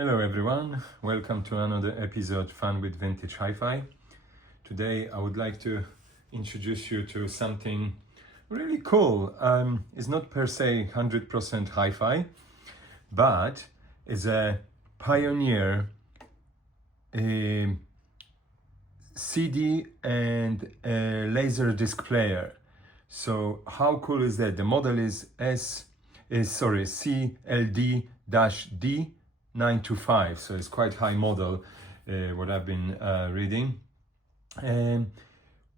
Hello everyone, welcome to another episode Fun with Vintage Hi-Fi. Today I would like to introduce you to something really cool. It's not per se 100% hi-fi, but it's a pioneer CD and a laser disc player. So how cool is that? The model is CLD-D925, so it's quite high model, what I've been reading. And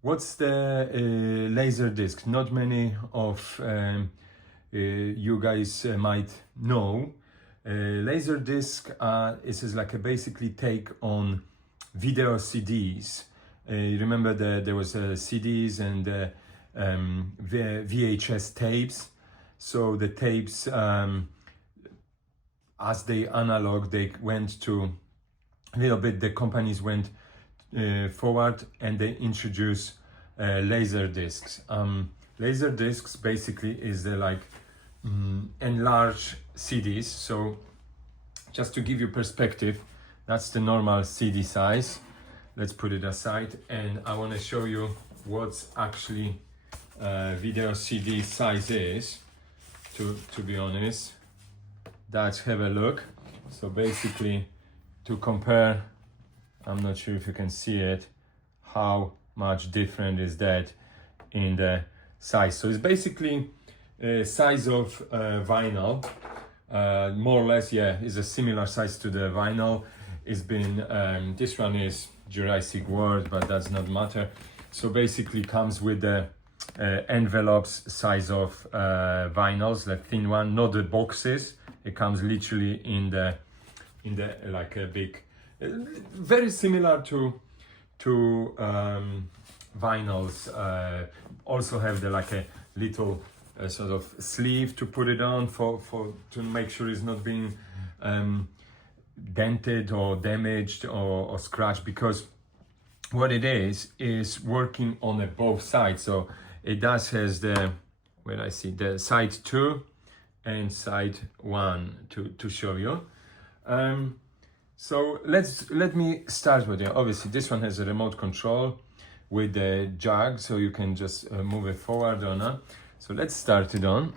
what's the laser disc? Not many of you guys might know. Laser disc is like a basically take on video CDs. You remember there was CDs and VHS tapes. So the tapes, as they analog, they went to a little bit, the companies went forward and they introduced laser discs. Laser discs basically is the like enlarged CDs. So just to give you perspective, that's the normal CD size. Let's put it aside, and I want to show you what's actually video CD size is. To be honest, let's have a look. So basically, to compare, I'm not sure if you can see it, how much different is that in the size. So it's basically size of vinyl, more or less. Yeah, is a similar size to the vinyl. It's been this one is Jurassic World, but does not matter. So basically comes with the envelopes size of vinyls, the thin one, not the boxes. It comes literally in the like a big, very similar to vinyls. Also have the like a little sort of sleeve to put it on for to make sure it's not being dented or damaged or scratched, because what it is working on both sides. So it does has the, where I see the side 2 and side 1 to show you. So let me start with it. Obviously this one has a remote control with the jog, so you can just move it forward or not. So let's start it on.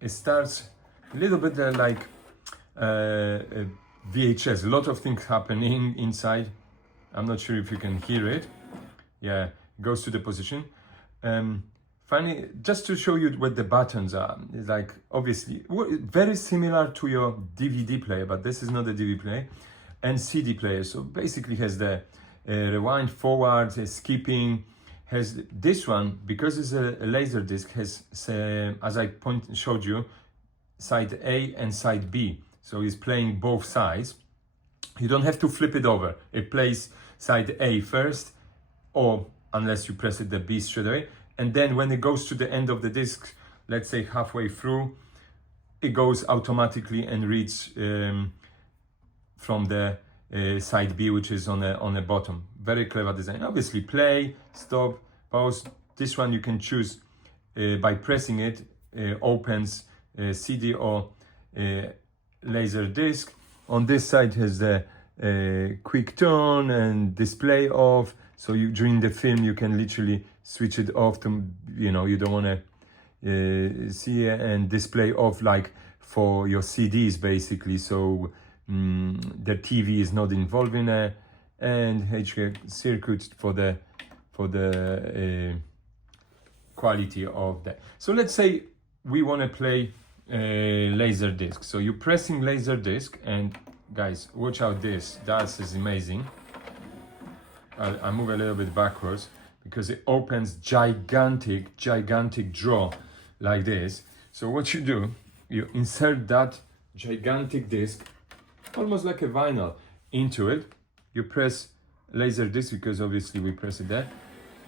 It starts a little bit like VHS, a lot of things happening inside. I'm not sure if you can hear it. Yeah, it goes to the position. Finally, just to show you what the buttons are, it's like obviously very similar to your DVD player, but this is not a DVD player, and CD player. So basically has the rewind, forward, skipping. Has this one, because it's a laser disc, has as I showed you, side A and side B. So it's playing both sides. You don't have to flip it over. It plays side A first, or unless you press it the B straight away. And then when it goes to the end of the disc, let's say halfway through, it goes automatically and reads from the side B, which is on the bottom. Very clever design. Obviously play, stop, pause. This one you can choose by pressing it, opens CD or laser disc. On this side has the quick turn and display off. So you, during the film, you can literally switch it off to, you know, you don't want to see it, and display off like for your CDs basically. So the TV is not involved in it, and HV circuit for the quality of that. So let's say we want to play laser disc. So you're pressing laser disc, and guys, watch out this. That is amazing. I'll move a little bit backwards because it opens gigantic drawer like this. So what you do, you insert that gigantic disc, almost like a vinyl, into it. You press laser disc, because obviously we press it there,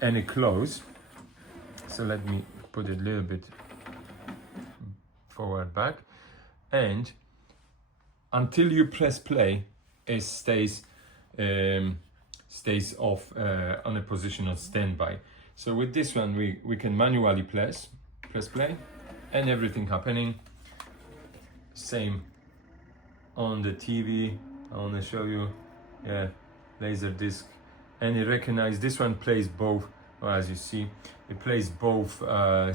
and it closes. So let me put it a little bit forward, back, and until you press play, it stays off on a position of standby. So with this one, we can manually press play, and everything happening. Same on the TV. I want to show you, yeah, laser disc, and it recognizes this one plays both. Well, as you see, it plays both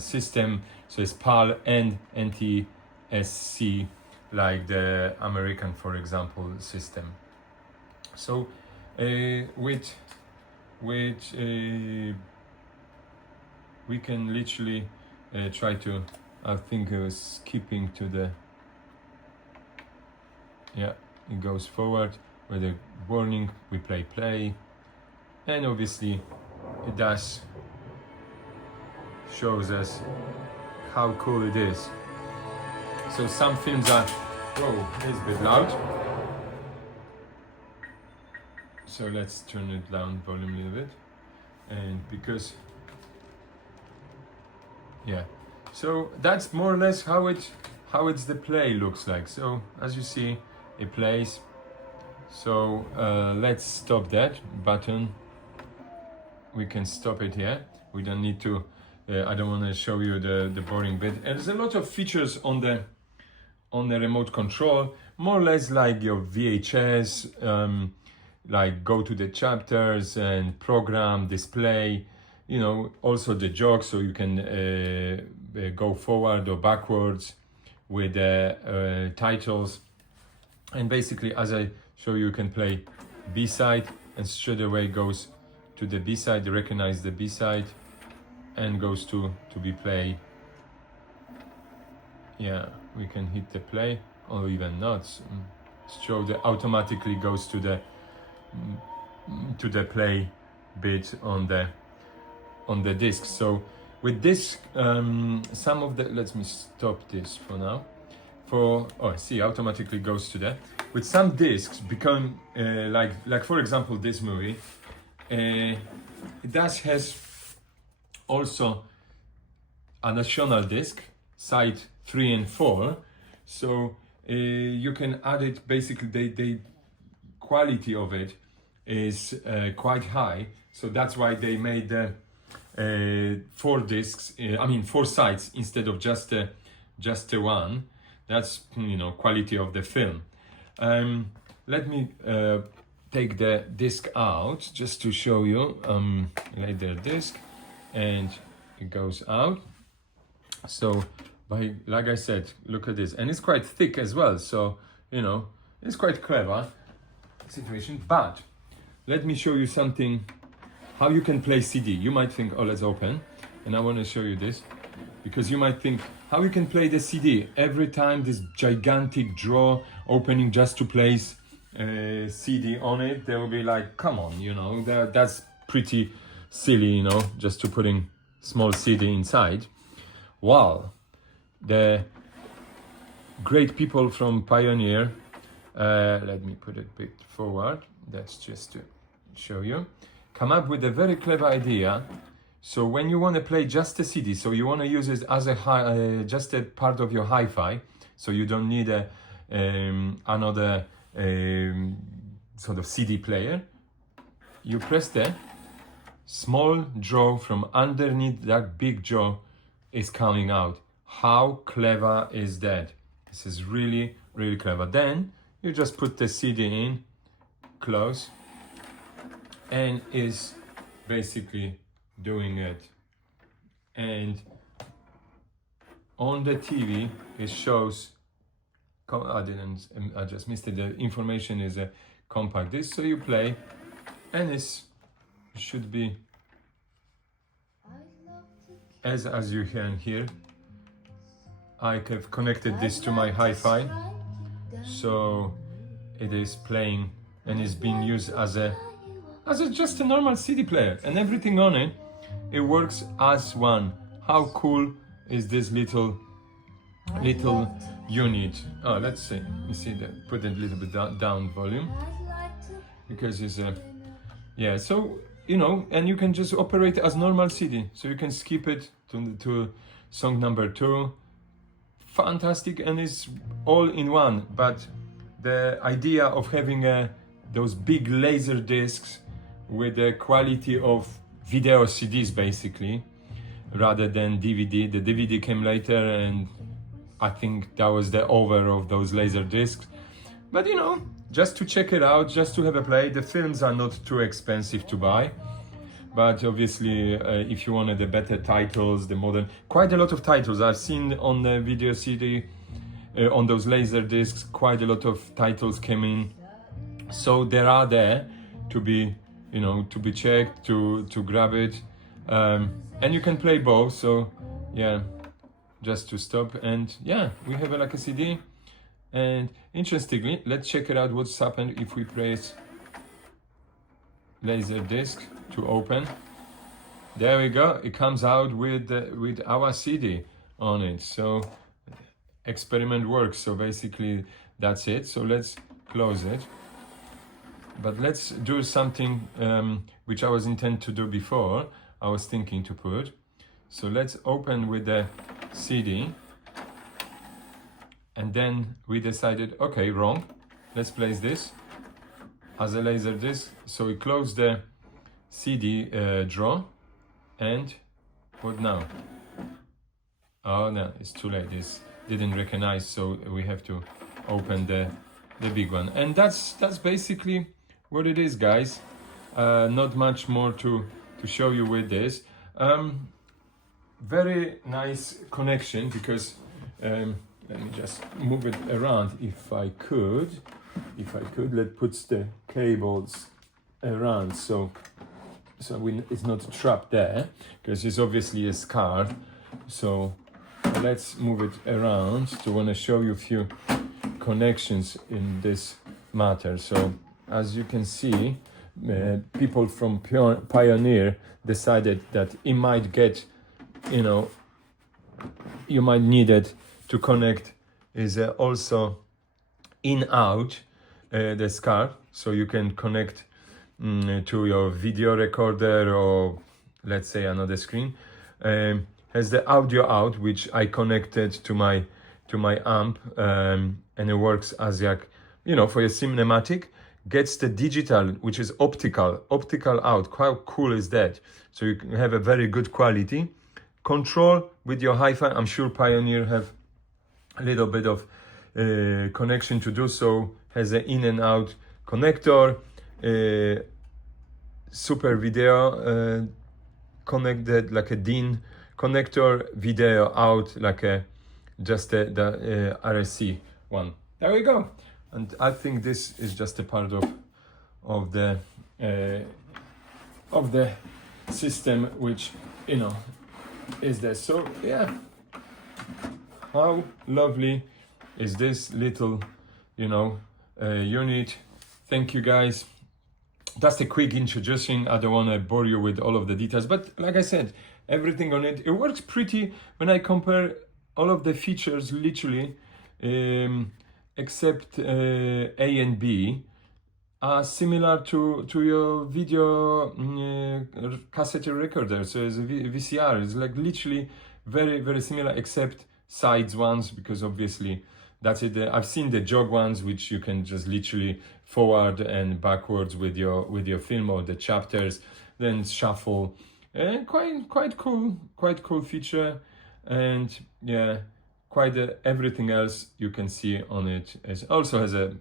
system, so it's PAL and NTSC, like the American, for example, system. So with we can literally try to, I think I was skipping to the, yeah, it goes forward with a warning, we play, and obviously it does shows us how cool it is. So some films are, whoa, it's a bit loud. So let's turn it down volume a little bit, and because, yeah, so that's more or less how it's the play looks like. So as you see, it plays. So let's stop that button. We can stop it here. We don't need to. I don't want to show you the boring bit. And there's a lot of features on the remote control, more or less like your VHS. Like go to the chapters and program, display, you know, also the jog, so you can go forward or backwards with the titles. And basically, as I show you, you can play B-side and straight away goes to the B-side, recognize the B-side and goes to be played. Yeah, we can hit the play or even not. Show that automatically goes to the play bit on the disc. So with this, some of the, let me stop this for now. See, automatically goes to that. With some discs become like for example this movie, it has also a national disc, side 3 and 4. So you can add it. Basically, the quality of it is quite high, so that's why they made the 4 discs. I mean 4 sides instead of just the one. That's, you know, quality of the film. Let me take the disc out just to show you. Laser disc, and it goes out. So like I said, look at this, and it's quite thick as well. So you know, it's quite clever situation. But let me show you something, how you can play CD. You might think, oh, let's open, and I want to show you this, because you might think how you can play the CD every time. This gigantic drawer opening just to place CD on it. They will be like, come on, you know, that's pretty silly, you know, just to putting small CD inside. While the great people from Pioneer, let me put it a bit forward, that's just to show you, come up with a very clever idea. So when you want to play just a CD, so you want to use it as just a part of your hi-fi, so you don't need another sort of CD player, you press the small drawer from underneath that big jaw is coming out. How clever is that? This is really, really clever. Then you just put the CD in, close, and is basically doing it. And on the TV it shows, I just missed it, the information is a compact disc, so you play, and it should be as you can hear. I have connected this to my hi-fi, so it is playing and is being used as just a normal CD player, and everything on it, it works as one. How cool is this little unit? Oh, let's see. You see that? Put it a little bit down volume, because it's yeah. So you know, and you can just operate as normal CD. So you can skip it to song number 2. Fantastic, and it's all in one. But the idea of having those big laser discs with the quality of video CDs basically, rather than DVD. The DVD came later, and I think that was the over of those laser discs. but you know, just to check it out, just to have a play. The films are not too expensive to buy, but obviously if you wanted the better titles, the modern, quite a lot of titles I've seen on the video CD, on those laser discs, quite a lot of titles came in, so there are there to be, you know, to be checked, to grab it, and you can play both. So yeah, just to stop, and yeah, we have like a CD. And interestingly, let's check it out what's happened if we press laser disc to open. There we go, it comes out with our CD on it. So experiment works. So basically that's it. So let's close it, but let's do something which I was intended to do before. I was thinking to put, so let's open with the CD, and then we decided, okay, wrong, let's place this as a laser disc. So we close the CD drawer, and what now? Oh no, it's too late, this didn't recognize, so we have to open the big one. And that's basically what it is, guys. Not much more to show you with this. Very nice connection, because let me just move it around if I could. Let's put the cables around so it's not trapped there, because it's obviously a scarf. So let's move it around to want to show you a few connections in this matter. So as you can see, people from Pioneer decided that it might get, you know, you might need it to connect is also in out the scarf, so you can connect to your video recorder, or let's say another screen. Has the audio out, which I connected to my amp, and it works as like, you know, for your cinematic. Gets the digital, which is optical out. How cool is that? So you can have a very good quality control with your hi-fi. I'm sure Pioneer have a little bit of connection to do so. Has an in and out connector, super video connected like a DIN connector, video out like a just the RSC one. There we go. And I think this is just a part of the system, which, you know, is there. So yeah, how lovely is this little, you know, unit. Thank you, guys. That's a quick introduction. I don't want to bore you with all of the details, but like I said, everything on it works pretty. When I compare all of the features, literally, except A and B, are similar to your video cassette recorder. So it's a VCR. It's like literally very, very similar, except sides ones, because obviously that's it. I've seen the jog ones, which you can just literally forward and backwards with your film or the chapters, then shuffle. Quite cool feature. And yeah, quite everything else you can see on it. It also has a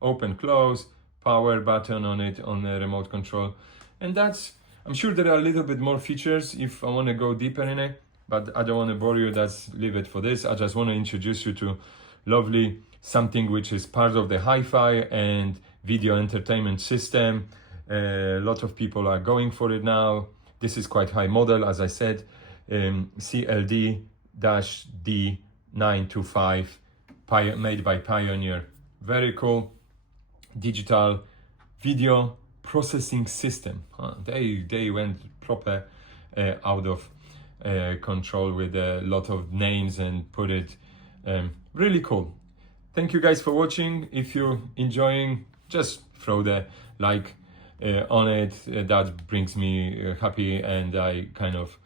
open close power button on it, on the remote control. And that's, I'm sure there are a little bit more features if I want to go deeper in it, but I don't want to bore you. That's leave it for this. I just want to introduce you to lovely something which is part of the hi-fi and video entertainment system. A lot of people are going for it now. This is quite high model, as I said, CLD-D925, made by Pioneer. Very cool digital video processing system. They went proper out of control with a lot of names and put it really cool. Thank you guys for watching. If you're enjoying, just throw the like on it. That brings me happy, and I kind of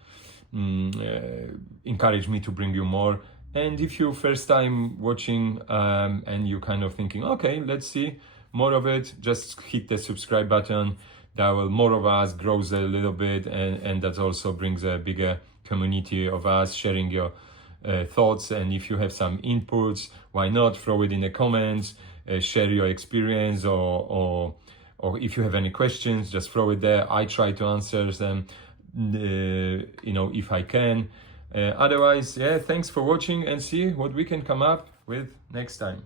encourage me to bring you more. And if you first time watching and you kind of thinking, okay, let's see more of it, just hit the subscribe button. That will more of us grows a little bit, and that also brings a bigger community of us sharing your thoughts. And if you have some inputs, why not throw it in the comments. share your experience, or if you have any questions, just throw it there. I try to answer them, if I can. Otherwise, yeah, thanks for watching, and see what we can come up with next time.